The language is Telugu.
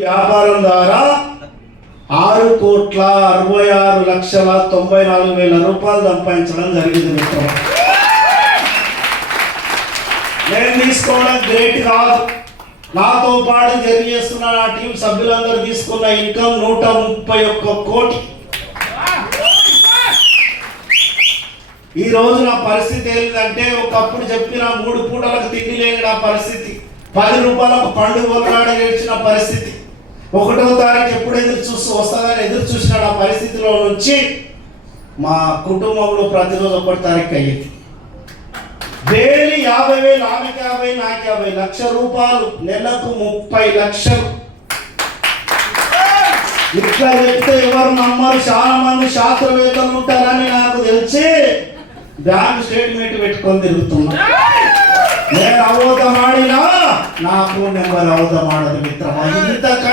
వ్యాపారం ద్వారా ఆరు కోట్ల అరవై ఆరు లక్షల తొంభై నాలుగు వేల రూపాయలు సంపాదించడం జరిగింది మిత్రం. నేను తీసుకోవడం గ్రేట్ కాదు. నాతో పాటు జరిగేస్తున్న నా టీం సభ్యులందరూ తీసుకున్న ఇన్కమ్ నూట ముప్పై ఒక్క కోటి. ఈ రోజు నా పరిస్థితి ఏంటంటే ఒకప్పుడు చెప్పిన మూడు పూటలకు తిండి లేని నా పరిస్థితి. పది రూపాయలకు పండుగ కొన్నాడు ఏడ్చిన పరిస్థితి. ఒకటో తారీఖు ఎప్పుడు ఎదురు చూస్తూ వస్తుందని ఎదురు చూసినాడు ఆ పరిస్థితిలో నుంచి మా కుటుంబంలో ప్రతిరోజు ఒకటి తారీఖు అయ్యేది. డైలీ యాభై వేలు ఆమెకి యాభై నాకు యాభై లక్ష రూపాయలు నెలకు ముప్పై లక్షలు. ఇట్లా చెప్తే ఎవరు నమ్మరు? చాలా మంది శాస్త్రవేత్తలు ఉంటారని నాకు తెలిసి బ్యాంక్ స్టేట్మెంట్ పెట్టుకొని తిరుగుతున్నా. నేను అవోదమాడినా నాకు నెంబర్ అవోదమాడదు మిత్రమా? ఇంత